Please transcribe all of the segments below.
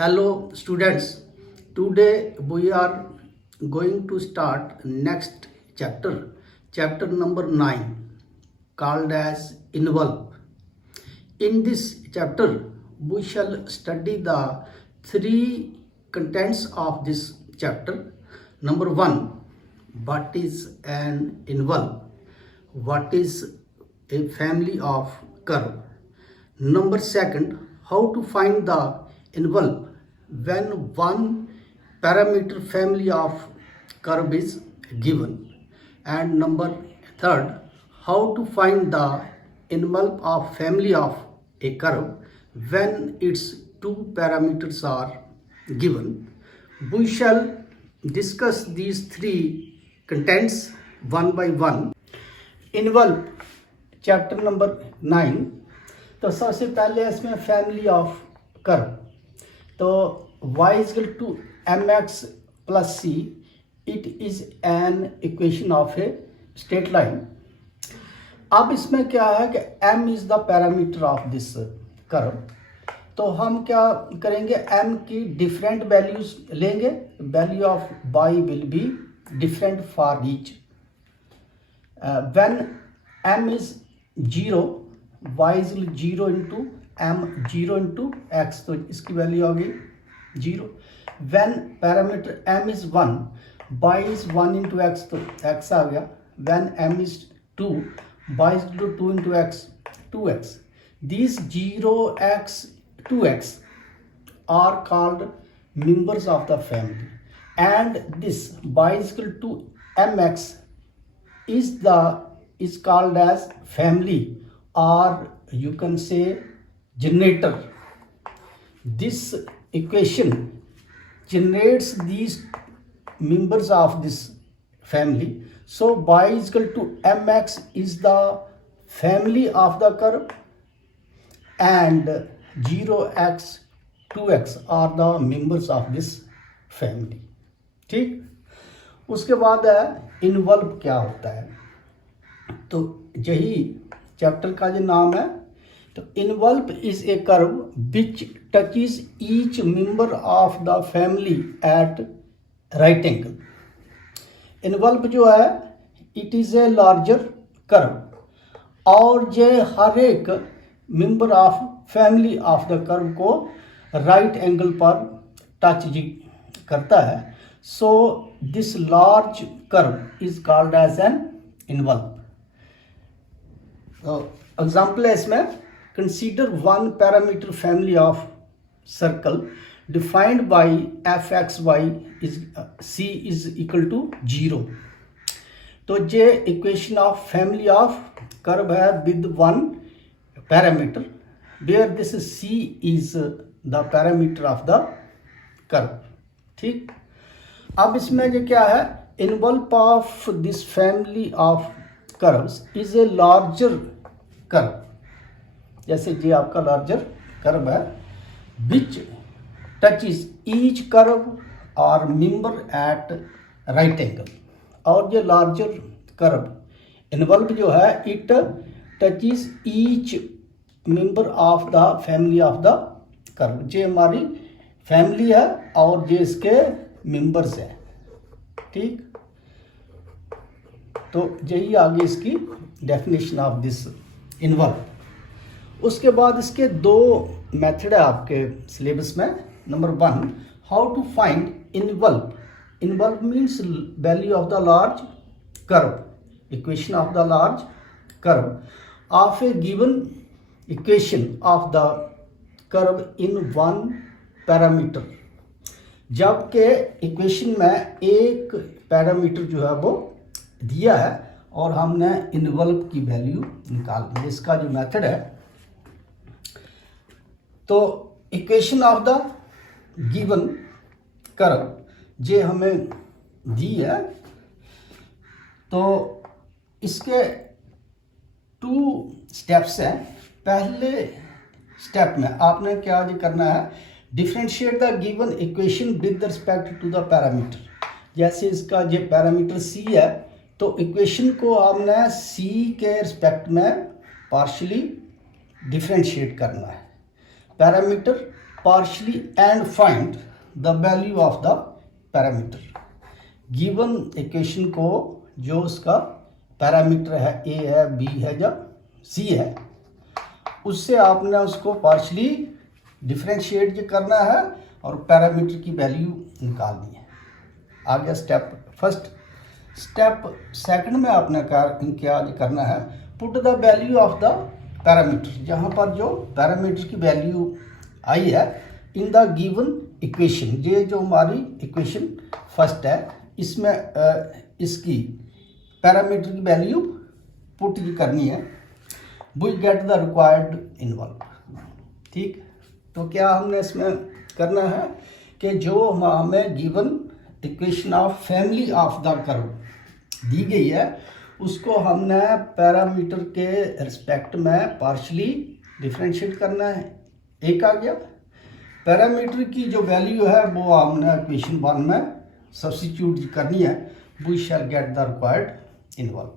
Hello students, today we are going to start next chapter number 9 called as envelope. In this chapter, we shall study the three contents of this chapter. Number 1, what is an envelope? What is a family of curve? Number 2, how to find the envelope when one parameter family of curve is given. And number 3, how to find the envelope of family of a curve when its two parameters are given. We shall discuss these three contents one by one. Envelope chapter number 9. तो सबसे पहले इसमें family of curve. तो y is equal to M X plus C. It is an equation of a straight line. अब इसमें क्या है कि m is the parameter of this curve. तो हम क्या करेंगे, m की डिफरेंट वैल्यूज लेंगे. Value of y will be different for each. When m is 0, y is 0 into m 0 into x. तो इसकी वैल्यू होगी 0. When parameter m is 1, y is 1 into x. तो x आ गया. When m is 2, y is 2 into x 2x. These 0x 2x are called members of the family, and this y is equal to mx is called as family, or you can say generator. This equation generates these members of this family. So y is equal to mx is the family of the curve, and 0x 2x are the members of this family. ठीक. उसके बाद है involve क्या होता है. तो यही chapter का जो नाम है. तो envelope is a curve which touches each member of the family at right angle. Envelope जो है it is a larger curve, और ये हर एक member of family of the curve को राइट एंगल पर टच करता है. So this large curve is called as an envelope. Example है इसमें. Consider one parameter family of circle defined by F x Y is C is equal to 0. तो ये equation of family of curve है with one parameter, where this C is the parameter of the curve. ठीक. अब इसमें जो क्या है, envelope of this family of curves is a larger curve. जैसे ये आपका लार्जर कर्व है विच टचेस ईच कर्व और मेंबर एट राइट एंगल. और ये लार्जर कर्व इन्वॉल्व जो है it touches each member of the family of the curve. ये हमारी फैमिली है और ये इसके मेंबर्स हैं. ठीक. तो यही आगे इसकी डेफिनेशन ऑफ दिस इन्वॉल्व. उसके बाद इसके दो मेथड है आपके सिलेबस में. Number 1, how to find envelope. Envelope means value of the large curve, equation of the large curve of a given equation of the curve in one parameter. जबकि equation में एक पैरामीटर जो है वो दिया है और हमने इन्वॉल्व की वैल्यू निकालनी है. इसका जो मेथड है, तो equation of the given curve जे हमें दी है, तो इसके 2 स्टेप्स हैं. पहले स्टेप में आपने क्या करना है, differentiate the given equation with respect to the parameter. जैसे इसका ये पैरामीटर सी है, तो इक्वेशन को हमने सी के रिस्पेक्ट में पार्शियली डिफ्रेंशिएट करना है. Parameter partially and find the value of the parameter. Given equation को जो उसका पैरामीटर है ए है बी है या सी है, उससे आपने उसको पार्शली डिफरेंशिएट करना है और पैरामीटर की वैल्यू निकालनी है। आ गया स्टेप फर्स्ट। स्टेप सेकंड में आपने क्या करना है, put the value of the parameter, जहाँ पर जो पैरामीटर की वैल्यू आई है इन द गिवन इक्वेशन, ये जो हमारी इक्वेशन फर्स्ट है इसमें इसकी पैरामीटर की वैल्यू पुट करनी है। We get the required envelope. ठीक, तो क्या हमने इसमें करना है कि जो हमें given equation of family of the curve दी गई है उसको हमने पैरामीटर के रिस्पेक्ट में पार्शली डिफरेंशिएट करना है। एक आ गया, पैरामीटर की जो वैल्यू है वो हमने इक्वेशन 1 में सब्स्टिट्यूट करनी है। We shall get the required envelope.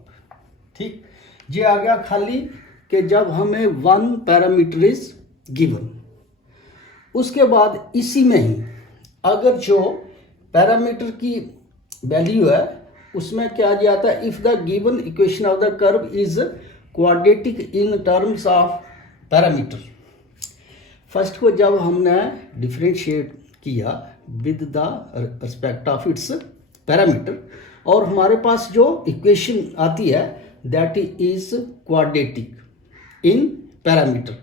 ठीक, ये आ गया खाली कि जब हमें 1 पैरामीटर इज गिवन, उसके बाद इसी में ही अगर जो पैरामीटर की वैल्यू है उसमें क्या दिया था, if the given equation of the curve is quadratic in terms of parameter. First को जब हमने डिफरेंशिएट किया with the respect of its parameter और हमारे पास जो इक्वेशन आती है that is quadratic in parameter.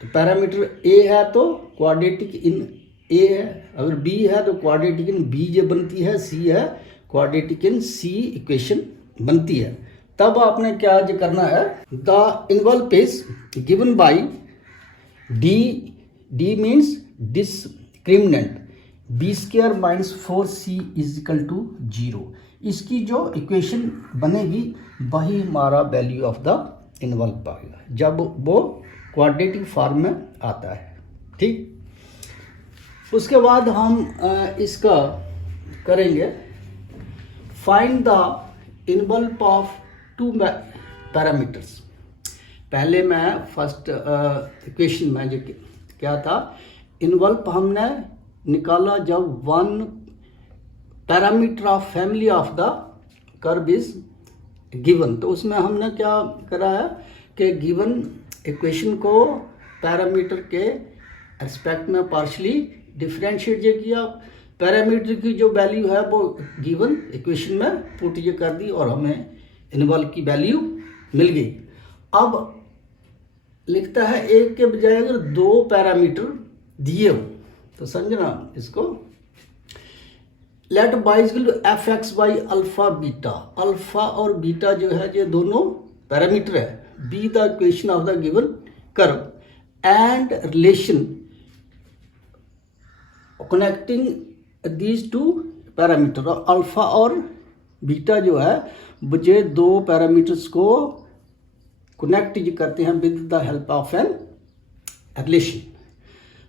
तो पैरामीटर ए है तो क्वाड्रेटिक इन ए है, अगर बी है तो क्वाड्रेटिक इन बी जो बनती है, सी है क्वाड्रेटिक इन सी इक्वेशन बनती है। तब आपने क्या जो करना है, the envelope is given by D, D means discriminant B square minus 4c is equal to 0। इसकी जो इक्वेशन बनेगी वही हमारा वैल्यू ऑफ द इन्वॉल्व पाएगा जब वो क्वाड्रेटिक फॉर्म में आता है। ठीक, उसके बाद हम इसका करेंगे find the involve of 2 parameters. पहले मैं फर्स्ट इक्वेशन में जो क्या था, इन्वॉल्व हमने निकाला जब 1 parameter of family of the curve is given. तो उसमें हमने क्या करा है कि गिवन इक्वेशन को पैरामीटर के रिस्पेक्ट में पार्शली डिफरेंशिएट ये किया, पैरामीटर की जो वैल्यू है वो गिवन इक्वेशन में पुट ये कर दी और हमें इन्वॉल्व की वैल्यू मिल गई। अब लिखता है एक के बजाय अगर 2 पैरामीटर दिए हो तो समझना इसको, let Y is equal to F x Y alpha beta. Alpha और बीटा जो है ये दोनों पैरामीटर है, be the equation of the given curve and relation connecting these 2 parameter. और अल्फा और बीटा जो है ये 2 पैरामीटर्स को कनेक्ट करते हैं with the help of an relation.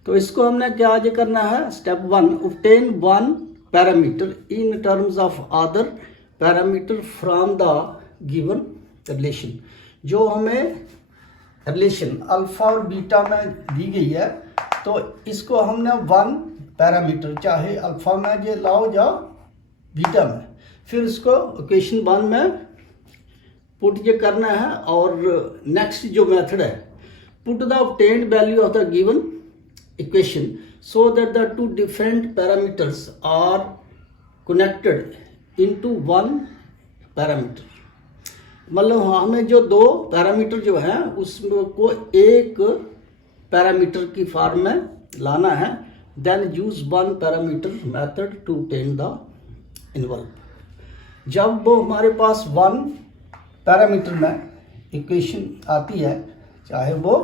तो इसको हमने क्या आज करना है, step 1 obtain 1 parameter in terms of other parameter from the given relation. जो हमें रिलेशन अल्फा और बीटा में दी गई है तो इसको हमने 1 पैरामीटर चाहे अल्फा में ये लाओ या बीटा में, फिर इसको इक्वेशन 1 में पुट ये करना है। और नेक्स्ट जो मेथड है, put the obtained value of the given equation so that the 2 different parameters are connected into 1 parameter. मतलब हमें जो 2 पैरामीटर जो हैं उसको एक पैरामीटर की फॉर्म में लाना है। Then use 1 parameter method to obtain the envelope. जब वो हमारे पास 1 पैरामीटर में इक्वेशन आती है, चाहे वो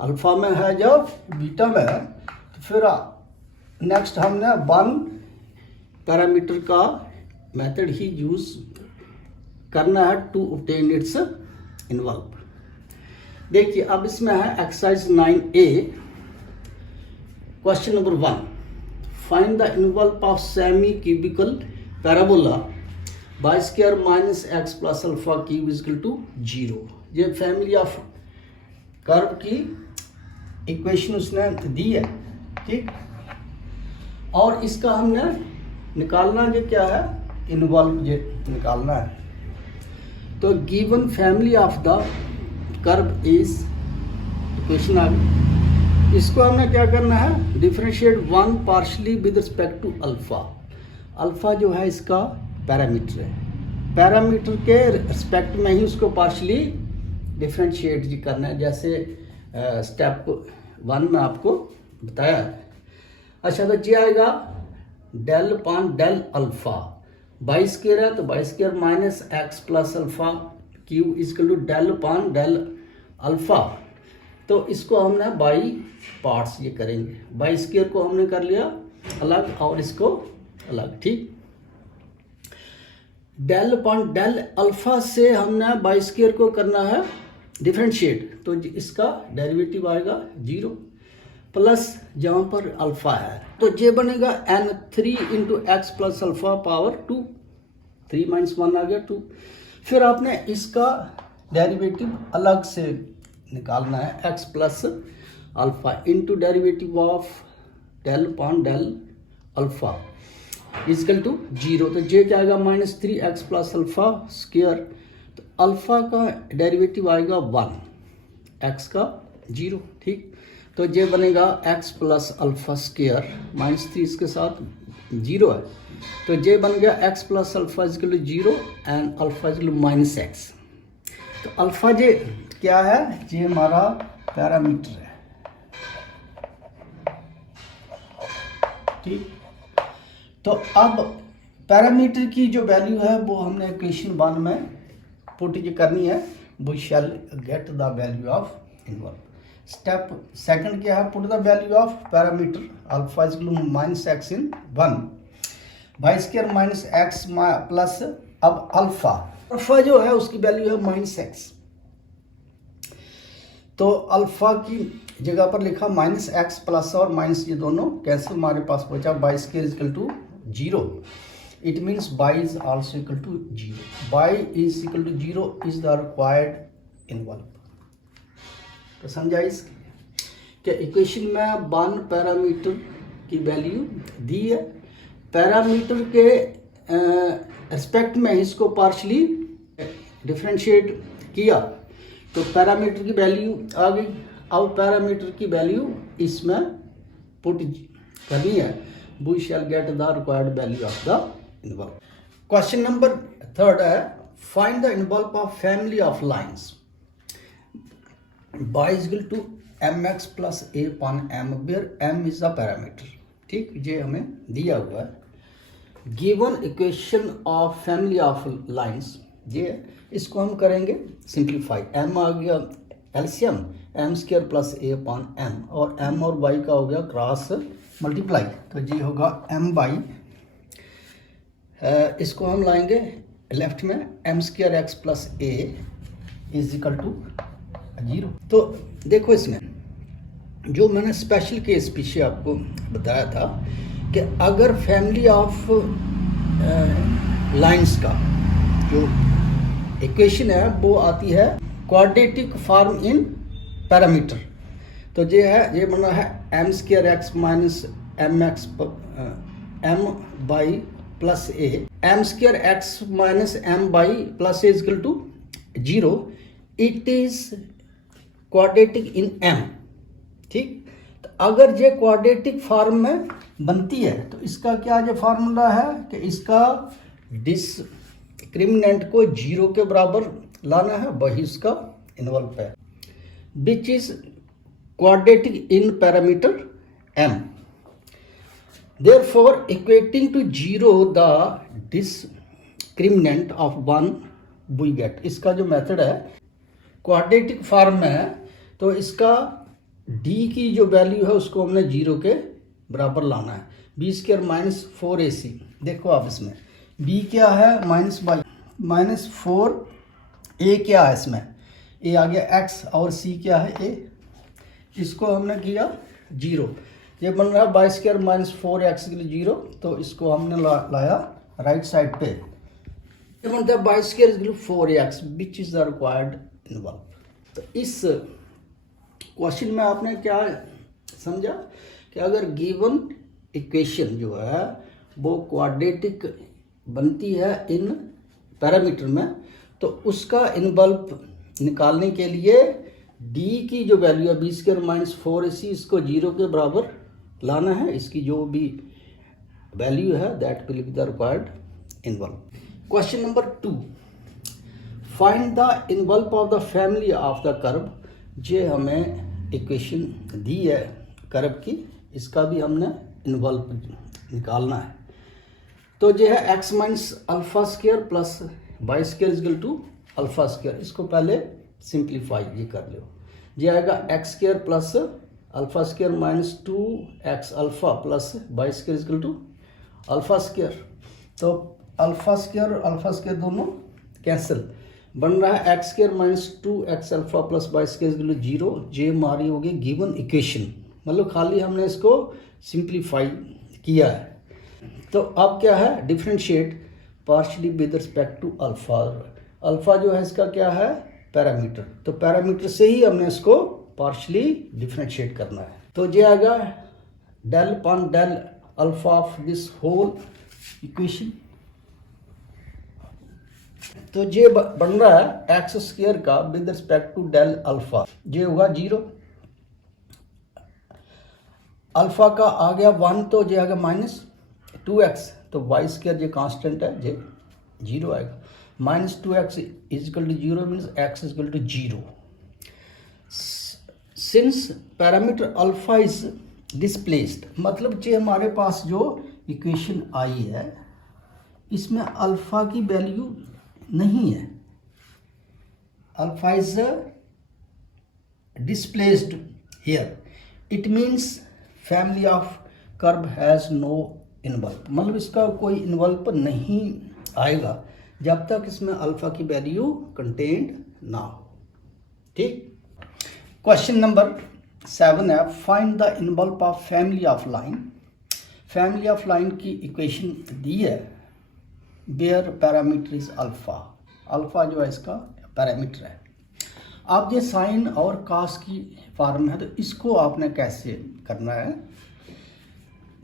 अल्फा में है या बीटा में है, तो फिर नेक्स्ट हमने 1 पैरामीटर का मेथड ही यूज करना है टू obtain इट्स इन्वॉल्व। देखिए अब इसमें है exercise 9A question number 1, find the involve of semi cubical parabola y square minus x plus alpha cube is equal to 0। ये फैमिली ऑफ कर्व की equation उसने दी है ठीक। और इसका हमने निकालना जो क्या है, इन्वॉल्व ये निकालना है। तो given family of the curve is, equation आ गई, इसको हमने क्या करना है, differentiate one partially with respect to alpha. Alpha जो है इसका पैरामीटर है, पैरामीटर के रिस्पेक्ट में ही उसको पार्शली डिफरेंशिएट जी करना है, जैसे स्टेप 1 में आपको बताया है। अच्छा, तो ये आएगा del upon del alpha, by square है तो y square minus x plus alpha cube is equal to del upon del alpha. तो इसको हमने बाई पार्ट्स ये करेंगे, बाई स्क्वायर को हमने कर लिया अलग और इसको अलग, ठीक। डेल पान डेल अल्फा से हमने बाई स्क्वायर को करना है डिफरेंशिएट, तो इसका डेरिवेटिव आएगा 0 प्लस जहाँ पर अल्फा है तो ये बनेगा n3 into x plus alpha power 2, 3 minus 1 आ गया 2। फिर आपने इसका डेरिवेटिव अलग से निकालना है, x plus alpha into derivative of del upon del alpha is equal to 0। तो ये क्या आएगा -3x प्लस अल्फा स्क्वायर, तो अल्फा का डेरिवेटिव आएगा 1, x का 0, ठीक। तो ये बनेगा x प्लस अल्फा स्क्वायर -3 इसके साथ 0 है, तो ये बन गया x plus alpha is equal to 0 and alpha is equal to -x। तो अल्फा ये क्या है, ये हमारा पैरामीटर है, ठीक। तो अब पैरामीटर की जो वैल्यू है वो हमने इक्वेशन 1 में पुट ये करनी है, we shall get the value of involve. Step second क्या है, put the value of parameter alpha is -x in 1 by square minus x plus, अब अल्फा जो है उसकी वैल्यू है -x, तो अल्फा की जगह पर लिखा -x प्लस और माइनस ये दोनों कैंसिल, हमारे पास बचा by square is equal to 0, it means by is also equal to 0, by is equal to 0 is the required involve. तो समझा इसकी कि इक्वेशन में 1 पैरामीटर की वैल्यू दी है, पैरामीटर के रिस्पेक्ट में इसको पार्शली डिफरेंशिएट किया तो पैरामीटर की वैल्यू आ गई। अब पैरामीटर की वैल्यू इसमें पुट करनी है, we shall get the required value of the involve. Question number 3 है, find the involve of family of lines y is equal to mx plus a upon m where m is the parameter, ठीक। ये हमें दिया हुआ है given equation of family of lines, ये इसको हम करेंगे सिंप्लीफाई, m आ गया LCM m square plus a upon m और m और y का हो गया क्रॉस मल्टीप्लाई, तो ये होगा m बाई, इसको हम लाएंगे लेफ्ट में m square x plus a is equal to 0। तो देखो इसमें जो मैंने स्पेशल केस पीछे आपको बताया था कि अगर फैमिली ऑफ लाइंस का जो इक्वेशन है वो आती है क्वाड्रेटिक फॉर्म इन पैरामीटर, तो ये है, ये बना है m square x minus m x m by plus a, m square x minus m by plus a is equal to 0, it is quadratic in m, ठीक। तो अगर ये क्वाड्रेटिक फॉर्म में बनती है तो इसका क्या जो फार्मूला है कि इसका डिस्क्रिमिनेंट को 0 के बराबर लाना है, वही इसका इन्वॉल्व है, which is quadratic in parameter m, therefore equating to 0 the discriminant of 1 we get. इसका जो मेथड है क्वाड्रेटिक फॉर्म में है तो इसका d की जो वैल्यू है उसको हमने 0 के बराबर लाना है, b स्क्वायर माइनस 4ac, देखो आप इसमें b क्या है -4a क्या है, इसमें a आ गया x और c क्या है a, इसको हमने किया 0, ये बन रहा है बाई स्क्वायर माइनस 4x के लिए 0, तो इसको हमने लाया राइट साइड पे, ये बनता है by square 4x which is the required involve. तो इस क्वेश्चन में आपने क्या समझा कि अगर गिवन इक्वेशन जो है वो क्वाड्रेटिक बनती है इन पैरामीटर में, तो उसका इन्वल्प निकालने के लिए डी की जो वैल्यू है b² माइनस 4ac इसको 0 के बराबर लाना है। इसकी जो भी वैल्यू है that will be the required envelope. Question number 2, find the envelope of the family of the curve. ये हमें इक्वेशन दी है कर्व की, इसका भी हमने इन्वल्प निकालना है। तो ये है x minus alpha square plus y square is equal to alpha square. इसको पहले सिंप्लीफाई ये कर लो, ये आएगा x square plus alpha square minus 2x alpha plus y square is equal to alpha square. तो अल्फा स्क्वायर दोनों cancel, बन रहा है x square minus 2x alpha plus y square is equal to 0। ये हमारी होगी गिवन इक्वेशन, मतलब खाली हमने इसको सिंप्लीफाई किया है। तो अब क्या है, differentiate partially with respect to alpha. Alpha जो है इसका क्या है, पैरामीटर, तो पैरामीटर से ही हमने इसको पार्शियली डिफरेंशिएट करना है। तो ये आएगा del upon del alpha of this whole equation. तो ये बन रहा है एक्स स्क्वायर का with respect to del alpha, ये होगा 0। अल्फा का आ गया 1, तो ये आएगा माइनस 2x, तो वाई स्क्वायर ये कांस्टेंट है, ये 0 आएगा। Minus 2x is equal to 0 means x is equal to 0। Since parameter alpha is displaced, मतलब ये हमारे पास जो इक्वेशन आई है इसमें अल्फा की वैल्यू नहीं है, alpha is displaced here, it means family of curve has no envelope, मतलब इसका कोई इन्वल्प नहीं आएगा जब तक इसमें अल्फा की वैल्यू कंटेन्ड ना हो। ठीक। क्वेश्चन नंबर 7 है, find the envelope of family of line. Family of line की इक्वेशन दी है, where parameter is alpha, alpha जो है इसका पैरामीटर है। अब ये साइन और कास की फॉर्म है, तो इसको आपने कैसे करना है,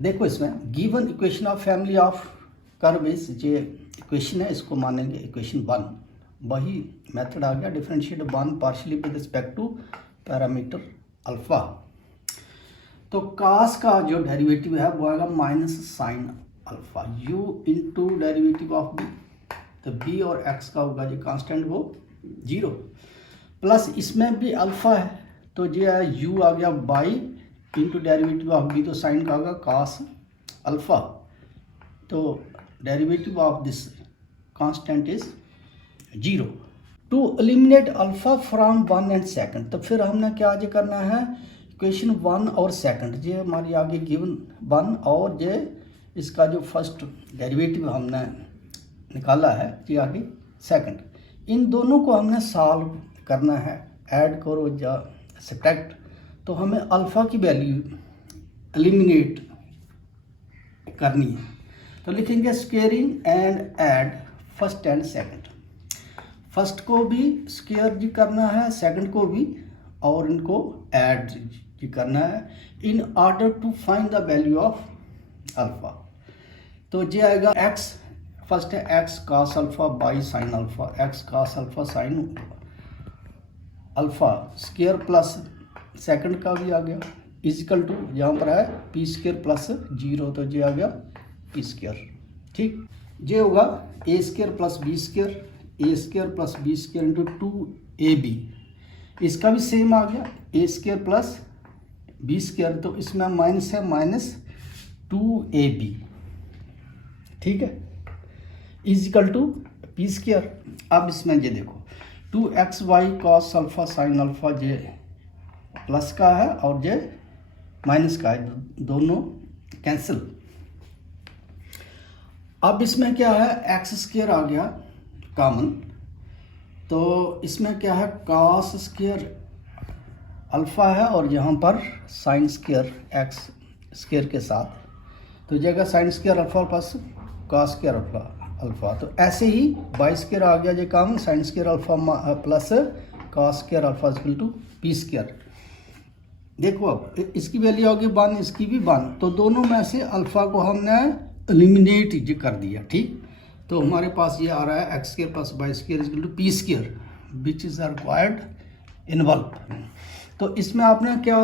देखो इसमें given equation of family of curve is, ये इक्वेशन है, इसको मानेंगे इक्वेशन 1, वही मेथड आ गया, differentiate 1 partially with respect to parameter alpha. तो कास का जो डेरिवेटिव है वो आएगा minus sine alpha, u into derivative of b, तो b और x का होगा जो कांस्टेंट वो 0, प्लस इसमें भी अल्फा है, तो ये है u आ गया by into derivative of b, तो साइन का होगा कास अल्फा, तो derivative of this constant is 0। To eliminate alpha from 1 and second, तो फिर हमने क्या आज करना है, इक्वेशन 1 और सेकंड, ये हमारी आगे गिवन 1 और ये इसका जो फर्स्ट डेरिवेटिव हमने निकाला है ये आगे सेकंड, इन दोनों को हमने सॉल्व करना है, ऐड करो या सब्ट्रैक्ट, तो हमें अल्फा की वैल्यू एलिमिनेट करनी है। तो लिखेंगे squaring and add first and second, first को भी स्क्वायर जी करना है, सेकंड को भी, और इनको ऐड जी करना है in order to find the value of alpha. तो ये आएगा x, फर्स्ट है x cos alpha by sine alpha, x cos alpha sine alpha square plus second का भी आ गया इजिकल टू, यहाँ पर है पी स्क्वायर प्लस 0, तो ये आ गया पी स्क्वायर। ठीक, ये होगा A square plus B square, A square plus B square into 2ab, इसका भी सेम आ गया A square plus B square, तो इसमें माइनस है माइनस 2ab, ठीक है, इजिकल टू पी स्क्वायर। अब इसमें ये देखो 2xy cos alpha sine alpha, ये प्लस का है और ये माइनस का है, दोनों कैंसिल। अब इसमें क्या है, एक्स स्क्वायर आ गया कॉमन, तो इसमें क्या है cos स्क्वायर अल्फा है और यहाँ पर साइन स्क्वायर एक्स स्क्वायर के साथ, तो जगह sine square alpha plus cos square alpha, तो ऐसे ही बाई स्क्वायर आ गया जो common, sine square alpha plus cos square alpha equal to p square. देखो अब इसकी वैल्यू होगी 1, इसकी भी 1, तो दोनों में से अल्फ़ा को हमने एलिमिनेट जो कर दिया, ठीक। तो हमारे पास ये आ रहा है x square plus y square is equal to p square which is required involve. तो इसमें आपने क्या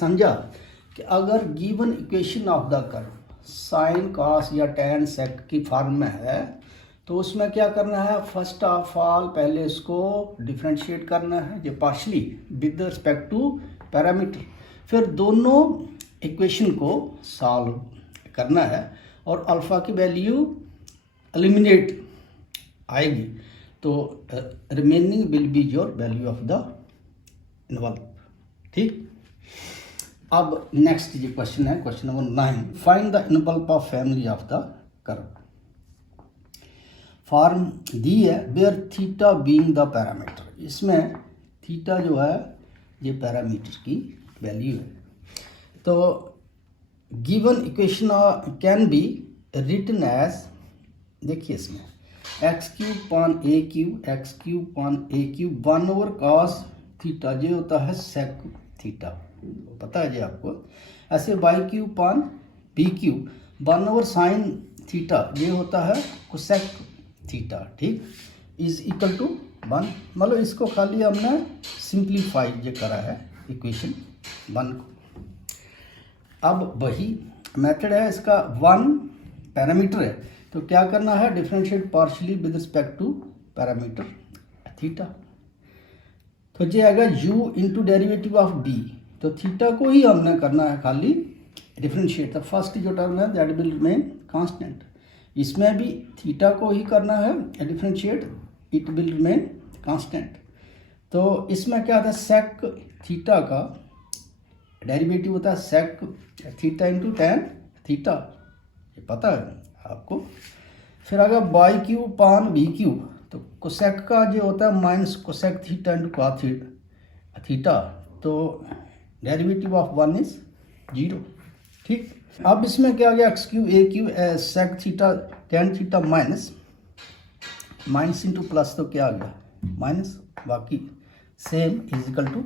समझा कि अगर given equation of the curve sine cos या टैन सेक की फॉर्म में है तो उसमें क्या करना है, फर्स्ट ऑफ ऑल पहले इसको डिफ्रेंशिएट करना है ये partially with respect to parameter, फिर दोनों इक्वेशन को सॉल्व करना है और अल्फ़ा की वैल्यू एलिमिनेट आएगी तो remaining will be your value of the envelope, ठीक। अब नेक्स्ट ये क्वेश्चन है, question number 9, find the involve of family of the curve. Form दी है where theta being the parameter, इसमें थीटा जो है ये पैरामीटर की वैल्यू है। तो given equation can be written as, देखिए इसमें एक्स क्यूब पान ए क्यूब एक्स क्यूब पान ए क्यूब 1 cos थीटा ये होता है सेक थीटा, पता है जी आपको। ऐसे Y cube upon b cube 1 sin theta ये होता है कोसेक थीटा, ठीक, इज इक्वल टू 1। मतलब इसको खाली हमने सिंप्लीफाई ये करा है इक्वेशन 1 को। अब वही मेथड है इसका, 1 पैरामीटर है तो क्या करना है, differentiate partially with respect to parameter theta. तो ये आएगा u into derivative of b, तो थीटा को ही हमने करना है खाली डिफरेंशिएट। तो फर्स्ट जो टर्म है दैट विल रिमेन कांस्टेंट, इसमें भी थीटा को ही करना है differentiate, it will remain constant. तो इसमें क्या होता है, सेक थीटा का डेरिवेटिव होता है sec theta into tan theta, ये पता है आपको। फिर अगर by q upon b q, तो कोसेक का जो होता है minus cosec theta into cos theta, तो डेरिवेटिव ऑफ 1 इज 0, ठीक। अब इसमें क्या आ गया, x q a q sec theta tan theta minus minus into plus, तो क्या आ गया माइनस, बाकी सेम इज इक्वल टू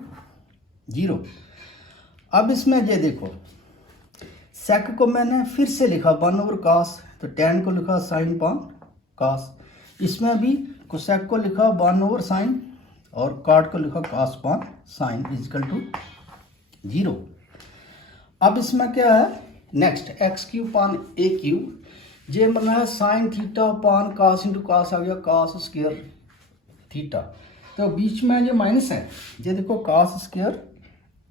0। अब इसमें ये देखो सेक को मैंने फिर से लिखा 1 cos, तो टैन को लिखा साइन पान cos, इसमें भी कोसेक को लिखा 1 sin और कॉट को लिखा cos पान साइन इज इक्वल टू 0। अब इसमें क्या है नेक्स्ट, एक्स क्यू पान ए क्यू ये बना है साइन थीटा पान cos इंटू कॉस आ गया cos स्क्वायर थीटा, तो बीच में ये माइनस है, ये देखो cos स्क्वायर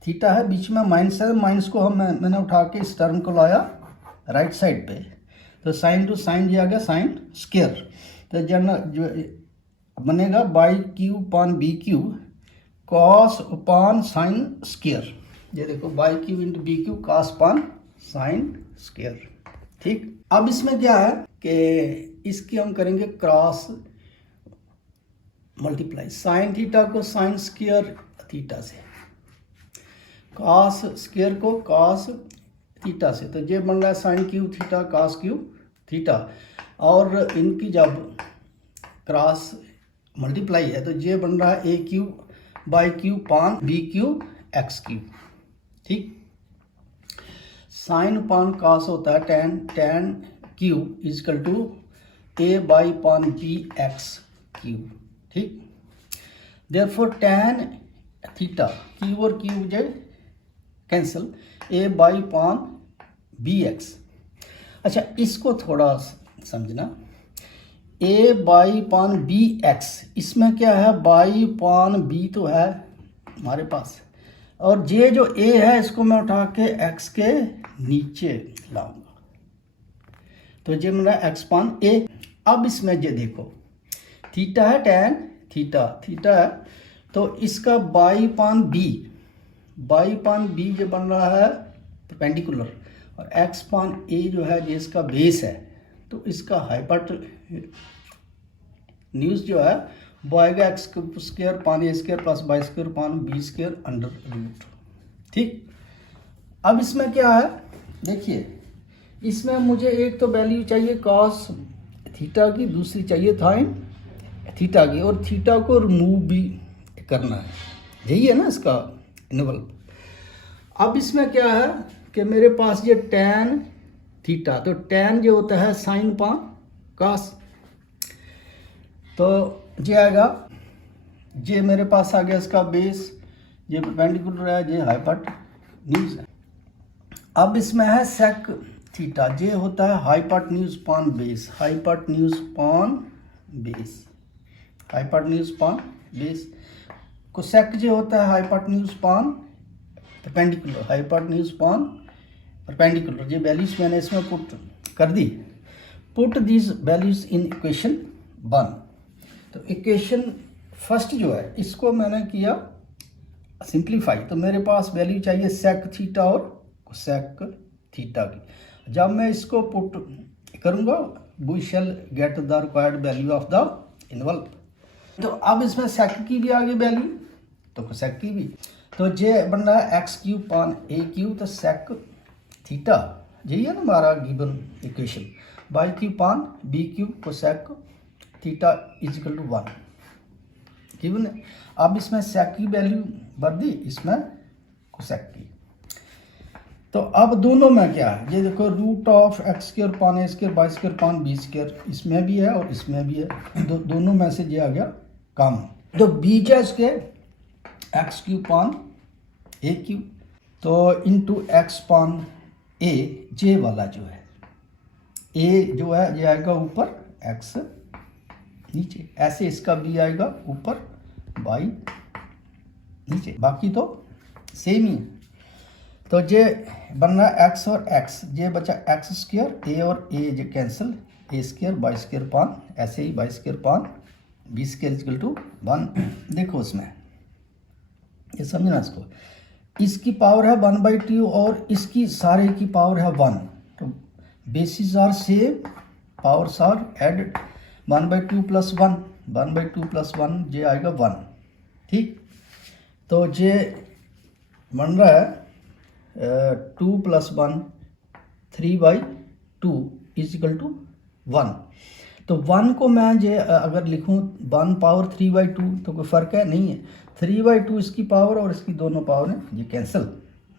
थीटा है, बीच में माइनस है, माइनस को मैंने उठा के इस टर्म को लाया राइट साइड पे, तो साइन टू साइन ये आ गया साइन स्क्वायर, तो जो बनेगा by q upon b q cos upon sine square, ये देखो by q into b q cos upon sine square, ठीक। अब इसमें क्या है कि इसकी हम करेंगे क्रॉस मल्टीप्लाई, साइन थीटा को साइन स्क्वायर थीटा से, कॉस स्क्वायर को कॉस थीटा से, तो ये बन रहा है sine cube theta cos cube theta, और इनकी जब क्रॉस मल्टीप्लाई है तो ये बन रहा है a cube by cube upon b cube x cube, ठीक। साइन पान कॉस होता है tan, tan cube is equal to a by upon b x cube, ठीक। देयरफॉर टैन थीटा क्यूब और क्यूब जो cancel, a by upon b x. अच्छा इसको थोड़ा समझना, a by upon b x, इसमें क्या है बाई पान बी तो है हमारे पास, और ये जो ए है इसको मैं उठा के एक्स के नीचे लाऊंगा, तो ये मेरा एक्स पान ए। अब इसमें ये देखो थीटा है टैन थीटा, थीटा है तो इसका by upon B, by upon B जो बन रहा है परपेंडिकुलर, और एक्स पान ए जो है ये इसका बेस है, तो इसका हाइपोटेन्यूज जो है वो आएगा एक्स स्क्वायर पान ए square plus Y square upon B square under root, ठीक। अब इसमें क्या है देखिए, इसमें मुझे एक तो वैल्यू चाहिए कॉस थीटा की, दूसरी चाहिए साइन थीटा की, और थीटा को रिमूव भी करना है, यही है ना इसका इन्वॉल्व। अब इसमें क्या है कि मेरे पास ये tan थीटा, तो tan जो होता है साइन पान कास, तो ये आएगा, ये मेरे पास आ गया इसका बेस, ये परपेंडिकुलर है, ये हाइपोटेन्यूज है। अब इसमें है सेक थीटा, ये होता है hypotenuse upon base, hypotenuse upon base, hypotenuse upon base. Cosec जो होता है hypotenuse upon perpendicular, hypotenuse upon perpendicular. ये वैल्यूज मैंने इसमें पुट कर दी। Put these values in equation 1। तो इक्वेशन फर्स्ट जो है इसको मैंने किया सिंप्लीफाई, तो मेरे पास वैल्यू चाहिए सेक थीटा और कोसेक थीटा की। जब मैं इसको पुट करूँगा we shall get the required value of the involve. तो अब इसमें सेक की भी आ गई वैल्यू, तो कोसेक की भी। तो ये बन रहा है एक्स क्यूब पान ए क्यूब, तो सेक थीटा यही है ना हमारा given equation, y cube upon b cube cosec theta is equal to 1 given है। अब इसमें सेक की वैल्यू भर दी, इसमें कोसेक की। तो अब दोनों में क्या है, ये देखो root of x square upon A square by square upon B square, इसमें भी है और इसमें भी है, दोनों में से ये आ गया कम। तो बीच है इसके एक्स क्यूब पान ए क्यूब, तो इंटू एक्स पान ए, जे वाला जो है ए जो है ये आएगा ऊपर, एक्स नीचे, ऐसे इसका बी आएगा ऊपर, बाई नीचे, बाकी तो सेम ही है। तो ये बनना एक्स और एक्स, ये बचा एक्स स्क्वायर, ए और ए जो cancel, A square by square पान, ऐसे ही by square upon B square equal to 1। देखो इसमें ये समझना, इसको इसकी पावर है 1/2 और इसकी सारे की पावर है 1, तो basis are same, powers are added, 1/2 plus 1, 1/2 plus 1 ये आएगा 1, ठीक। तो ये बन रहा है 2 प्लस 1 3/2 इज इक्वल टू 1। तो 1 को मैं ये अगर लिखूं 1 पावर 3/2 तो कोई फ़र्क है नहीं है, 3/2 इसकी पावर और इसकी दोनों पावर है ये कैंसिल,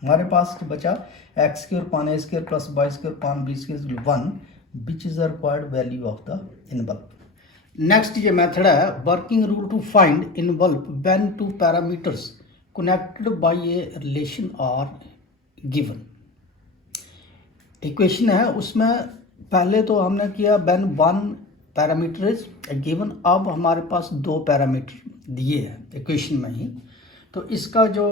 हमारे पास जो बचा X square upon A square plus Y square upon B square 1 which is the required value of the envelope. Next ये मेथड है working rule to find envelope when two parameters connected by a relation are given. Equation है उसमें पहले तो हमने किया when 1 parameter is given, अब हमारे पास 2 पैरामीटर दिए हैं इक्वेशन में ही। तो इसका जो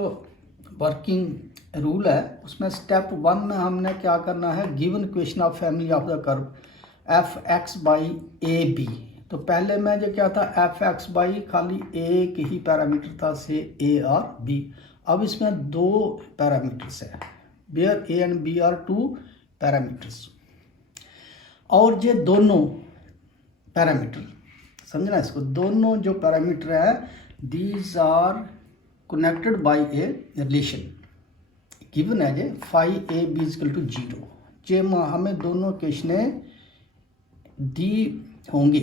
वर्किंग रूल है उसमें स्टेप 1 में हमने क्या करना है, given equation of family of the curve f x by a b. तो पहले में जो क्या था एफ एक्स बाई खाली एक ही पैरामीटर था से ए और बी, अब इसमें 2 पैरामीटर्स है where a and b are 2 parameters, और ये दोनों पैरामीटर समझना इसको, दोनों जो पैरामीटर है these are connected by a relation given है जे five A B is equal to 0। जे हमें दोनों इक्वेशनें दी होंगी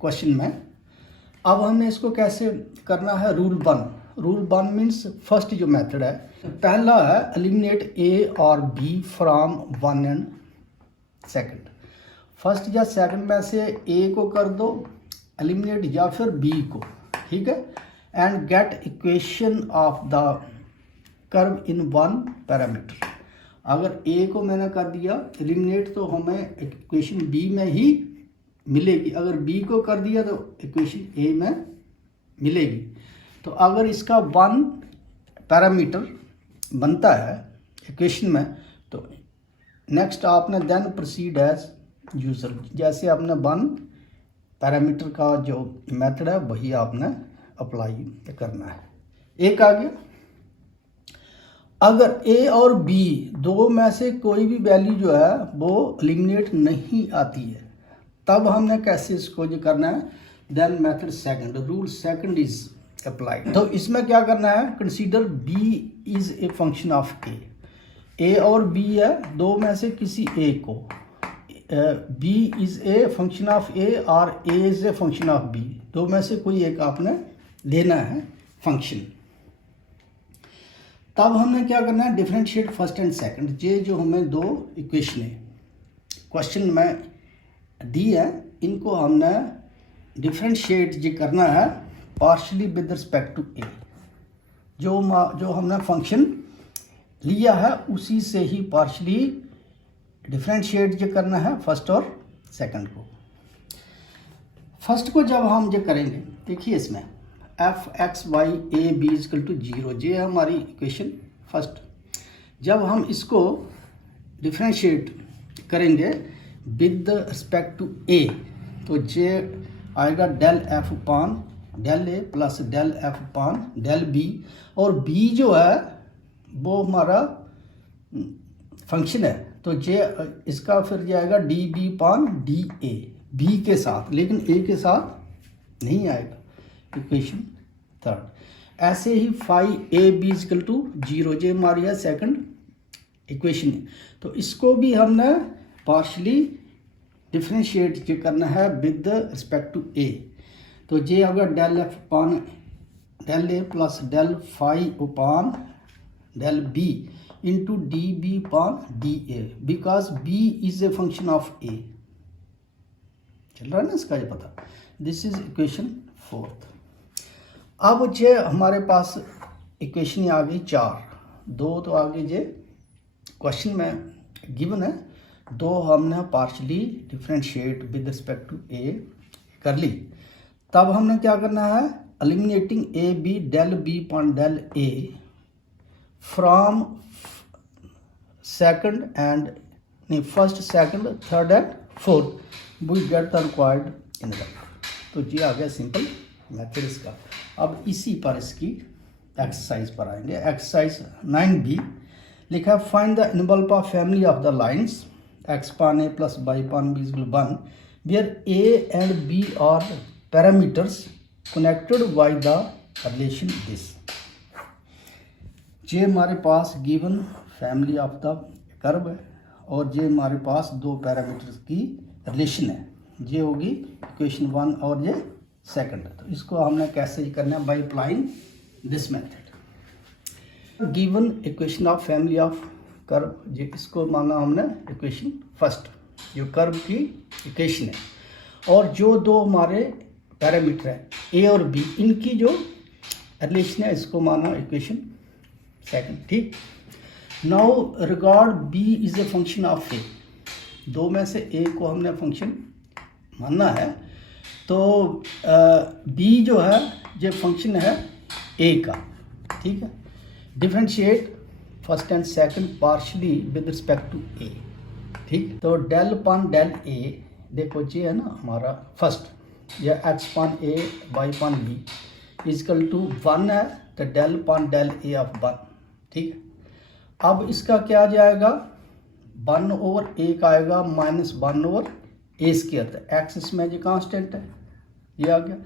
क्वेश्चन में। अब हमें इसको कैसे करना है, रूल 1। रूल 1 मीन्स फर्स्ट जो मेथड है पहला है एलिमिनेट ए और b from 1 and second. First या सेकंड में से ए को कर दो एलिमिनेट या फिर बी को, ठीक है, and get equation of the curve in 1 parameter. अगर ए को मैंने कर दिया एलिमिनेट तो हमें इक्वेशन बी में ही मिलेगी, अगर बी को कर दिया तो इक्वेशन ए में मिलेगी। तो अगर इसका 1 पैरामीटर बनता है इक्वेशन में तो नेक्स्ट आपने देन प्रोसीड एज यूजर, जैसे आपने 1 पैरामीटर का जो मेथड है वही आपने अप्लाई करना है। एक आ गया, अगर ए और बी दो में से कोई भी वैल्यू जो है वो एलिमिनेट नहीं आती है तब हमने कैसे इसको जो करना है, then method second, rule second is applied. तो इसमें क्या करना है, consider b is a function of a और बी है दो में से किसी ए को, b is a function of a और a is a function of b, दो में से कोई एक आपने लेना है फंक्शन। तब हमने क्या करना है, डिफरेंशिएट फर्स्ट एंड सेकंड। ये जो हमें दो इक्वेशन है क्वेश्चन में दी है, इनको हमने डिफरेंशिएट ये करना है पार्शली विद रिस्पेक्ट टू ए। जो हमने फंक्शन लिया है उसी से ही पार्शली डिफरेंशिएट ये करना है फर्स्ट और सेकंड को। फर्स्ट को जब हम ये करेंगे, देखिए इसमें f x y a b is equal to 0, ये है हमारी इक्वेशन फर्स्ट। जब हम इसको डिफरेंशिएट करेंगे विद रिस्पेक्ट टू ए, तो ये आएगा del f upon del a plus del f upon del B, और बी जो है वो हमारा फंक्शन है, तो ये इसका फिर जाएगा d b upon d a, b के साथ, लेकिन ए के साथ नहीं आएगा। Equation third. ऐसे ही five A b is equal to 0, ये हमारी है सेकंड इक्वेशन है। तो इसको भी हमने पार्शली डिफरेंशिएट करना है विद रिस्पेक्ट टू ए। तो ये अगर del f upon del a plus del five upon del b into d b upon d a, because b is a function of a. चल रहा है ना इसका ये पता। This is equation fourth. अब ये हमारे पास इक्वेशन आ गई 4, 2 तो आगे ये क्वेश्चन में गिवन है, 2 हमने partially differentiate with respect to a कर ली। तब हमने क्या करना है, eliminating a b del b upon del a from second and नहीं first second third and fourth we get the required envelope. तो ये आ गया सिंपल मेथड इसका। अब इसी पर इसकी एक्सरसाइज पर आएंगे। एक्सरसाइज 9b लिखा, find the envelope of family of the lines x upon a plus y upon b equal 1 where a and b are parameters connected by the relation this. ये हमारे पास given family of the curve है और ये हमारे पास 2 parameters की relation है। ये होगी इक्वेशन 1 और ये सेकंड। तो इसको हमने कैसे करना है, by applying this method. Given equation of family of curve, ये इसको माना हमने इक्वेशन फर्स्ट, जो कर्व की इक्वेशन है, और जो 2 हमारे पैरामीटर है ए और बी, इनकी जो रिलेशन है इसको माना इक्वेशन सेकंड। ठीक। Now regard b is a function of a, 2 में से ए को हमने फंक्शन मानना है, तो बी जो है ये फंक्शन है ए का। ठीक है। Differentiate first and second partially with respect to a. ठीक। तो डेल पान डेल ए, देखो ये है ना हमारा फर्स्ट, या x upon A Y upon B is equal to 1 है, तो del upon del A of 1। ठीक है। अब इसका क्या जाएगा, 1 ओवर ए का आएगा माइनस 1 ओवर ए स्क्वायर। तो एक्स इसमें जो कांस्टेंट है ये आ गया,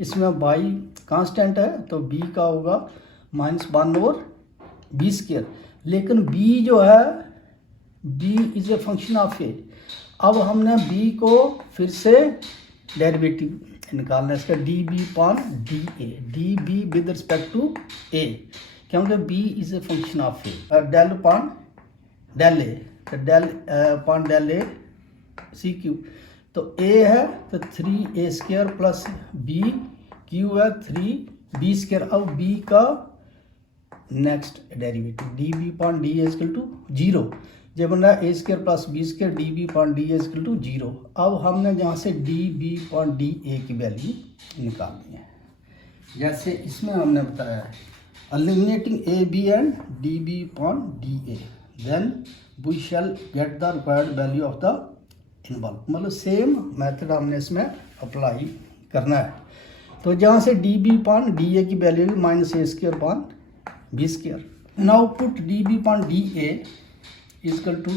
इसमें वाई कांस्टेंट है, तो बी का होगा माइनस 1 ओवर बी स्क्वायर। लेकिन बी जो है, b is a function of a. अब हमने बी को फिर से डेरिवेटिव निकालना है इसका, d b upon d a, d b with respect to a, क्योंकि b is a function of a. Del upon del a, तो del upon del a c q, तो ए है तो 3a square plus B, Q है 3b square. अब b का next derivative d b upon d equal to 0, जब बन रहा है a square plus B square d b upon d equal to 0। अब हमने जहाँ से d b upon d a की वैल्यू निकालनी है, जैसे इसमें हमने बताया है eliminating a b and d b upon d a, then we shall get the required value of the envelope. मतलब सेम मेथड हमने इसमें अप्लाई करना है। तो जहाँ से d b upon d a की value minus a square upon b square. Now put d b upon d a equal to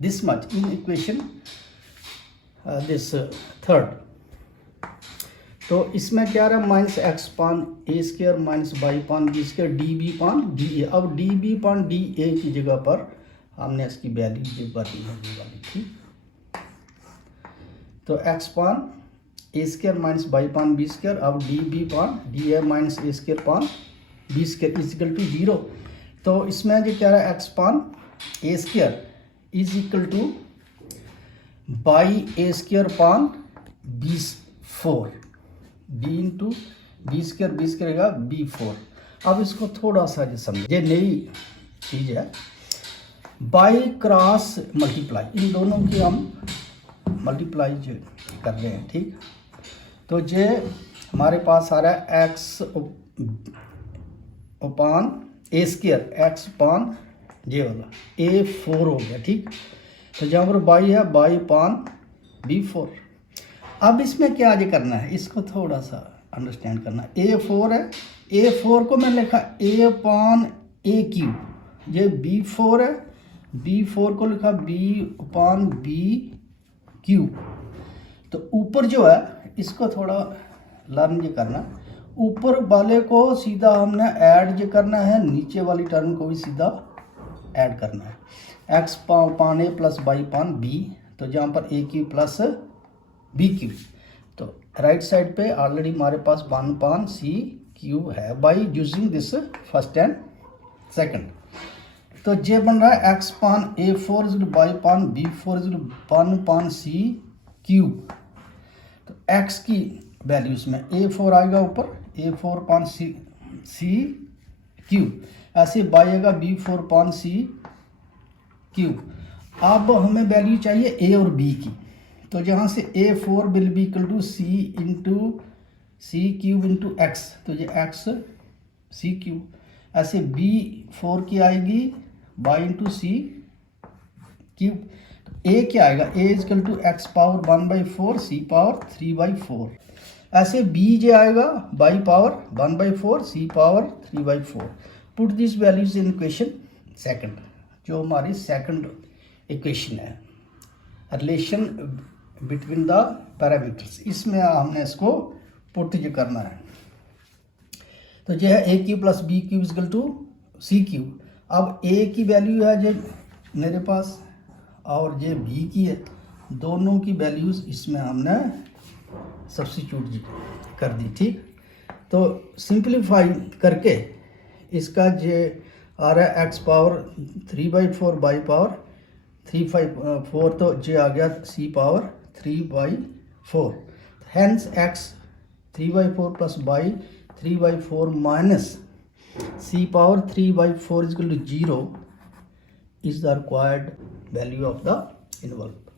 this much in equation this third. तो इसमें क्या रहा, minus x upon A square minus y upon B square d b upon d a. अब d b upon d a की जगह पर हमने इसकी वैल्यू बदली वाली थी, तो एक्स पान ए square minus y upon B square, अब d b upon d a minus a square upon B square equal to 0। तो इसमें जो क्या है x upon A square is equal to by a square upon b 4 b into b square का B4। अब इसको थोड़ा सा जो समझे, ये नई चीज़ है, बाई क्रॉस मल्टीप्लाई, इन दोनों की हम मल्टीप्लाई जो कर रहे हैं, ठीक। तो ये हमारे पास आ रहा है एक्स अपान ए स्क्वायर, एक्स पान ये वाला A4 हो गया, ठीक। तो जहाँ पर बाई है बाई पान B4। अब इसमें क्या आज करना है, इसको थोड़ा सा अंडरस्टैंड करना। A4 है, A4 को मैंने लिखा A पान AQ, ये B4 है, B4 को लिखा B पान BQ। तो ऊपर जो है इसको थोड़ा लर्न जो करना, ऊपर वाले को सीधा हमने ऐड जो करना है, नीचे वाली टर्म को भी सीधा ऐड करना है। X upon a plus by upon B, तो जहाँ पर AQ प्लस BQ, तो राइट साइड पे ऑलरेडी हमारे पास 1 पान CQ है by using this first and second. तो ये बन रहा है एक्स पान A4 इज बाई पान B4 इज 1 पान CQ। तो x की वैल्यूज में A4 आएगा ऊपर, A4 पान CQ, ऐसे बाई आएगा B4 पान CQ। अब हमें वैल्यू चाहिए A और B की, तो जहाँ से A4 will be equal to C into CQ into x, तो ये x CQ, ऐसे B4 की आएगी बाई इंटू CQ। तो A क्या आएगा, A is equal to x power 1/4 C power 3/4, ऐसे B जो आएगा by power 1/4 C power 3/4। Put this values in equation second, जो हमारी सेकंड इक्वेशन है, रिलेशन बिटवीन द पैरामीटर्स, इसमें हमने इसको पुट जो करना है। तो ये है AQ plus BQ equal to CQ। अब A की वैल्यू है जो मेरे पास और ये B की है, दोनों की वैल्यूज इसमें हमने सब्स्टिट्यूट कर दी, ठीक। तो सिंप्लीफाई करके इसका ये आ रहा है एक्स पावर 3/4 बाई पावर 3/4, तो ये आ गया C power 3/4। Hence x 3/4 plus by 3/4 minus C power 3/4 is equal to 0 is the required value of the envelope.